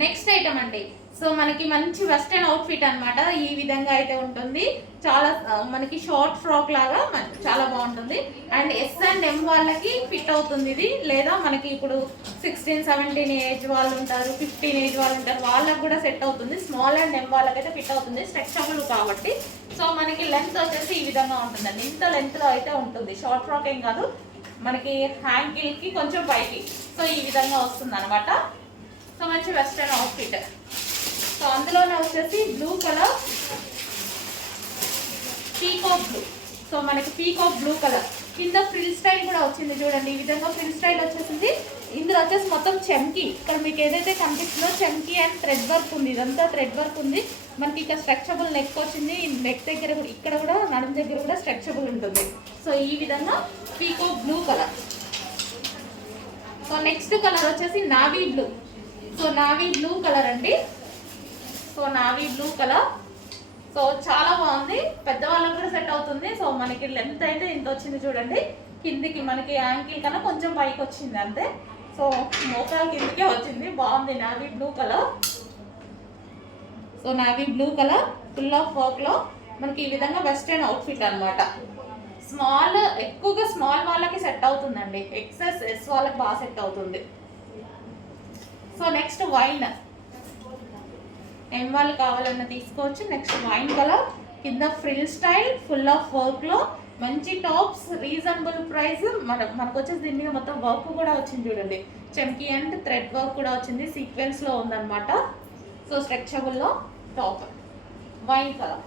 Next item అండి. So మనకి మంచి వెస్టర్న్ అవుట్ఫిట్ అనమాట. ఈ విధంగా అయితే ఉంటుంది. చాలా మనకి షార్ట్ ఫ్రాక్ లాగా చాలా బాగుంటుంది. అండ్ ఎస్ అండ్ ఎం వాళ్ళకి ఫిట్ అవుతుంది ఇది. లేదా మనకి ఇప్పుడు 16-17 ఏజ్ వాళ్ళు ఉంటారు, 15 ఏజ్ వాళ్ళు ఉంటారు, వాళ్ళకి కూడా సెట్ అవుతుంది. స్మాల్ అండ్ ఎం వాళ్ళకైతే ఫిట్ అవుతుంది, స్ట్రెచబుల్ కాబట్టి. సో మనకి లెంత్ వచ్చేసి ఈ విధంగా ఉంటుందండి. ఇంత లెంత్లో అయితే ఉంటుంది. షార్ట్ ఫ్రాక్ ఏం కాదు, మనకి హ్యాంగిల్కి కొంచెం పైకి. సో ఈ విధంగా వస్తుంది అనమాట. సో మంచి వెస్టర్న్ అవుట్ఫిట్. సో అందులోనే వచ్చేసి blue colour, peacock blue. So మనకి పీకాక్ బ్లూ కలర్ కింద ఫ్రిల్ స్టైల్ కూడా వచ్చింది చూడండి. ఈ విధంగా ఫ్రిల్ స్టైల్ వచ్చేసింది. ఇందులో వచ్చేసి మొత్తం చెమ్కి, ఇక్కడ మీకు ఏదైతే కనిపిస్తుందో చెమ్కి అండ్ థ్రెడ్ వర్క్ ఉంది. ఇదంతా థ్రెడ్ వర్క్ ఉంది. మనకి ఇక్కడ స్ట్రెచబుల్ నెక్ వచ్చింది. నెక్ దగ్గర కూడా, ఇక్కడ కూడా నడుము దగ్గర కూడా స్ట్రెచబుల్ ఉంటుంది. సో ఈ విధంగా peacock blue colour. So next colour వచ్చేసి navy blue. So navy blue colour అండి. So navy blue colour. So చాలా బాగుంది, పెద్దవాళ్ళకి కూడా సెట్ అవుతుంది. సో మనకి లెంత్ అయితే ఇంత వచ్చింది చూడండి. కిందికి మనకి యాంకిల్ కన్నా కొంచెం పైకి వచ్చింది అంతే. సో మోకాల కిందికే వచ్చింది. బాగుంది navy blue colour. So navy blue colour full of వర్క్లో మనకి ఈ విధంగా వెస్టర్న్ అవుట్ఫిట్ అనమాట. స్మాల్, ఎక్కువగా స్మాల్ వాళ్ళకి సెట్ అవుతుందండి. ఎక్సెస్ ఎస్ వాళ్ళకి బాగా సెట్ అవుతుంది. సో నెక్స్ట్ వైన్, ఎం వాళ్ళు కావాలన్నా తీసుకోవచ్చు. నెక్స్ట్ వైన్ కలర్, కింద ఫ్రిల్ స్టైల్ ఫుల్ ఆఫ్ వర్క్లో మంచి టాప్స్, రీజనబుల్ ప్రైస్. మనకు వచ్చేసి దీని మీద మొత్తం వర్క్ కూడా వచ్చింది చూడండి. చెమ్కి అండ్ థ్రెడ్ వర్క్ కూడా వచ్చింది, సీక్వెన్స్లో ఉందన్నమాట. సో స్ట్రెచబుల్లో టాప్ వైన్ కలర్.